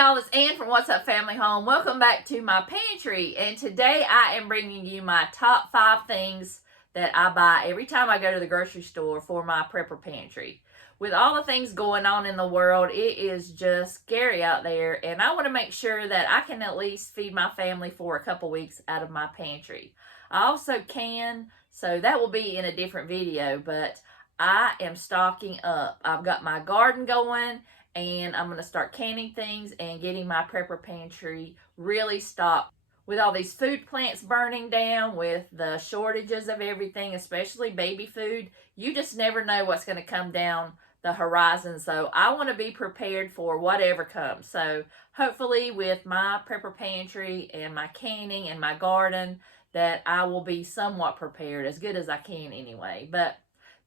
y'all, it's Ann from What's Up Family Home. Welcome back to my pantry, and today I am bringing you my top 5 things that I buy every time I go to the grocery store for my prepper pantry. With all the things going on in the world, it is just scary out there, and I want to make sure that I can at least feed my family for a couple weeks out of my pantry. I also can, so that will be in a different video, but I am stocking up. I've got my garden going, and I'm going to start canning things and getting my prepper pantry really stocked. With all these food plants burning down, with the shortages of everything, especially baby food, you just never know what's going to come down the horizon. So I want to be prepared for whatever comes. So hopefully with my prepper pantry and my canning and my garden, that I will be somewhat prepared, as good as I can anyway. But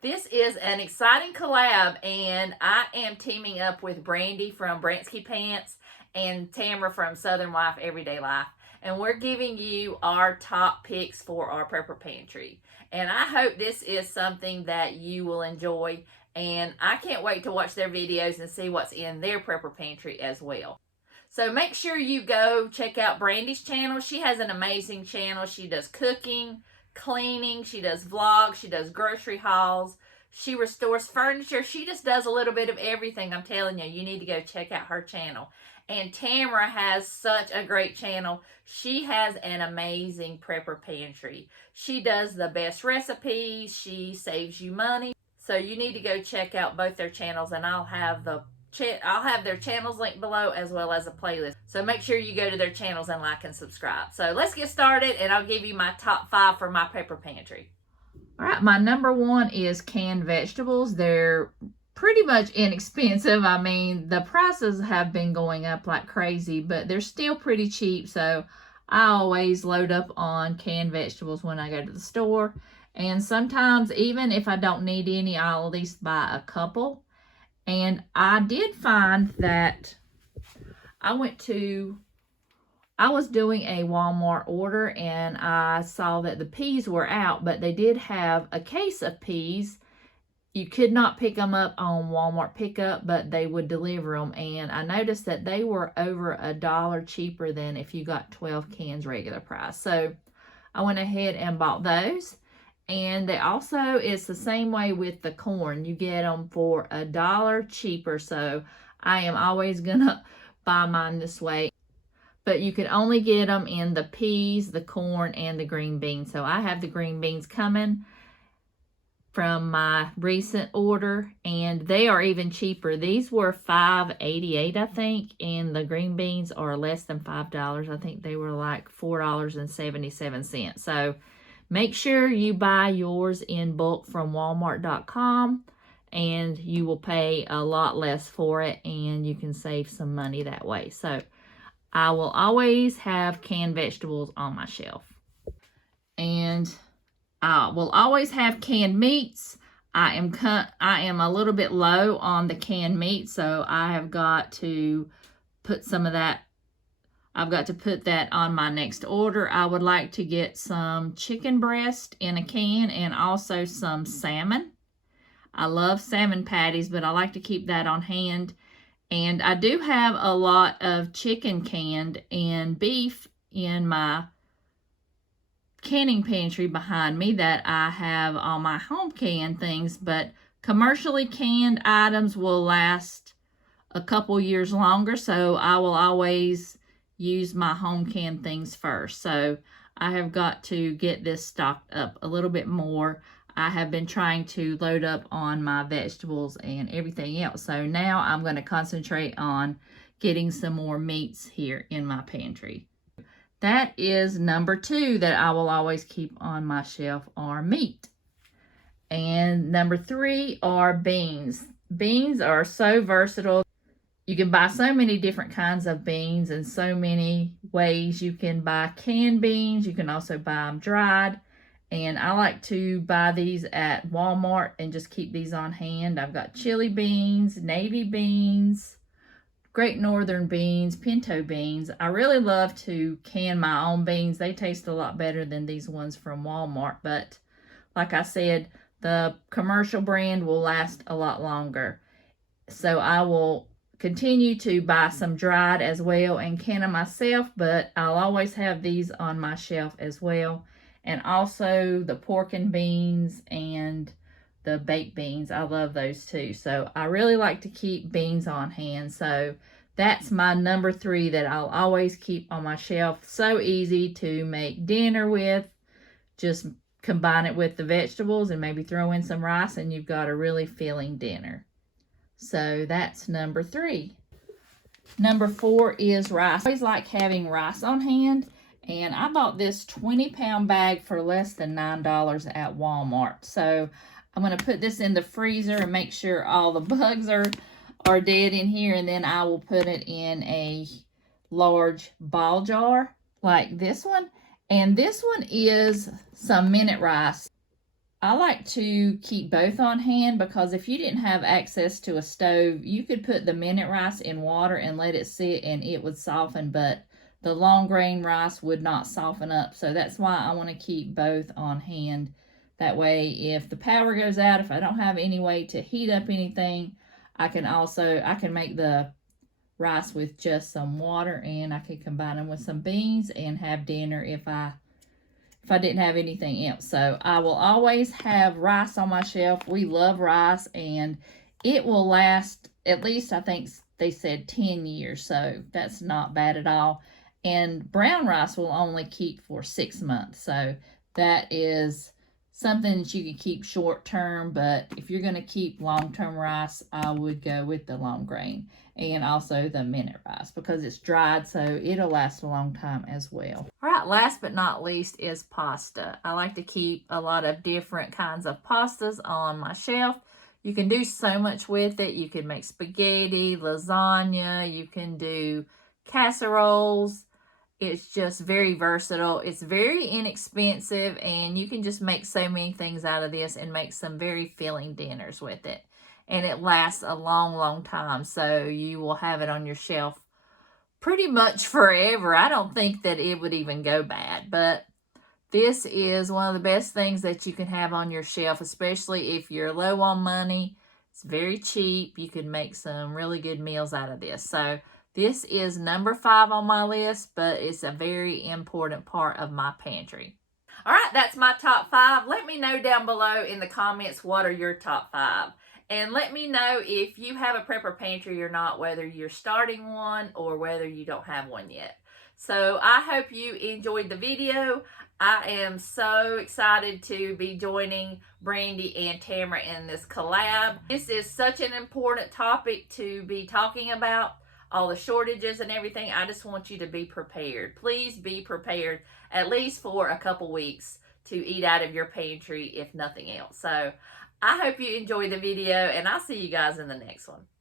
this is an exciting collab, and I am teaming up with Brandi from Branskipants and Tamara from Southern Life Everyday Life. And we're giving you our top picks for our prepper pantry. And I hope this is something that you will enjoy. And I can't wait to watch their videos and see what's in their prepper pantry as well. So make sure you go check out Brandi's channel. She has an amazing channel. She does cooking, cleaning, she does vlogs, she does grocery hauls, she restores furniture. She just does a little bit of everything. I'm telling you, you need to go check out her channel. And Tamara has such a great channel. She has an amazing prepper pantry. She does the best recipes. She saves you money. So you need to go check out both their channels, and I'll have their channels linked below, as well as a playlist. So make sure you go to their channels and like and subscribe. So let's get started, and I'll give you my top 5 for my prepper pantry. All right, my number 1 is canned vegetables. They're pretty much inexpensive. I mean, the prices have been going up like crazy, but they're still pretty cheap. So I always load up on canned vegetables when I go to the store. And sometimes, even if I don't need any, I'll at least buy a couple. And I did find that I was doing a Walmart order, and I saw that the peas were out, but they did have a case of peas. You could not pick them up on Walmart pickup, but they would deliver them. And I noticed that they were over $1 cheaper than if you got 12 cans regular price. So I went ahead and bought those. And they also, it's the same way with the corn. You get them for $1 cheaper. So I am always gonna buy mine this way. But you can only get them in the peas, the corn, and the green beans. So I have the green beans coming from my recent order, and they are even cheaper. These were $5.88, I think, and the green beans are less than $5. I think they were like $4.77. So make sure you buy yours in bulk from Walmart.com, and you will pay a lot less for it, and you can save some money that way. So I will always have canned vegetables on my shelf. And I will always have canned meats. I am a little bit low on the canned meat, so I have got to put some of that. I've got to put that on my next order. I would like to get some chicken breast in a can, and also some salmon. I love salmon patties, but I like to keep that on hand. And I do have a lot of chicken canned and beef in my canning pantry behind me that I have on my home canned things, but commercially canned items will last a couple years longer, so I will always use my home canned things first. So I have got to get this stocked up a little bit more. I have been trying to load up on my vegetables and everything else. So now I'm going to concentrate on getting some more meats here in my pantry. That is number 2 that I will always keep on my shelf, are meat. And number 3 are beans. Beans are so versatile. You can buy so many different kinds of beans and so many ways. You can buy canned beans. You can also buy them dried. And I like to buy these at Walmart and just keep these on hand. I've got chili beans, navy beans, Great Northern beans, pinto beans. I really love to can my own beans. They taste a lot better than these ones from Walmart. But like I said, the commercial brand will last a lot longer. So I will continue to buy some dried as well and can them myself, but I'll always have these on my shelf as well. And also the pork and beans and the baked beans. I love those too. So I really like to keep beans on hand. So that's my number 3 that I'll always keep on my shelf. So easy to make dinner with. Just combine it with the vegetables and maybe throw in some rice and you've got a really filling dinner. So that's number 3. Number 4 is rice. I always like having rice on hand. And I bought this 20-pound bag for less than $9 at Walmart. So I'm going to put this in the freezer and make sure all the bugs are dead in here. And then I will put it in a large ball jar like this one. And this one is some minute rice. I like to keep both on hand because if you didn't have access to a stove, you could put the minute rice in water and let it sit and it would soften, but the long grain rice would not soften up. So that's why I want to keep both on hand. That way, if the power goes out, if I don't have any way to heat up anything, I can make the rice with just some water and I can combine them with some beans and have dinner if I didn't have anything else. So I will always have rice on my shelf. We love rice and it will last at least, I think they said 10 years. So that's not bad at all. And brown rice will only keep for 6 months. So that is something that you can keep short term. But if you're going to keep long-term rice, I would go with the long grain and also the minute rice because it's dried, so it'll last a long time as well. All right, last but not least is pasta. I like to keep a lot of different kinds of pastas on my shelf. You can do so much with it. You can make spaghetti, lasagna, you can do casseroles. It's just very versatile. It's very inexpensive, and you can just make so many things out of this and make some very filling dinners with it. And it lasts a long, long time, so you will have it on your shelf pretty much forever. I don't think that it would even go bad, but this is one of the best things that you can have on your shelf, especially if you're low on money. It's very cheap. You can make some really good meals out of this. So this is number 5 on my list, but it's a very important part of my pantry. All right, that's my top 5. Let me know down below in the comments what are your top 5. And let me know if you have a prepper pantry or not, whether you're starting one or whether you don't have one yet. So I hope you enjoyed the video. I am so excited to be joining Brandi and Tamara in this collab. This is such an important topic to be talking about. All the shortages and everything. I just want you to be prepared. Please be prepared at least for a couple weeks to eat out of your pantry, if nothing else. So I hope you enjoyed the video, and I'll see you guys in the next one.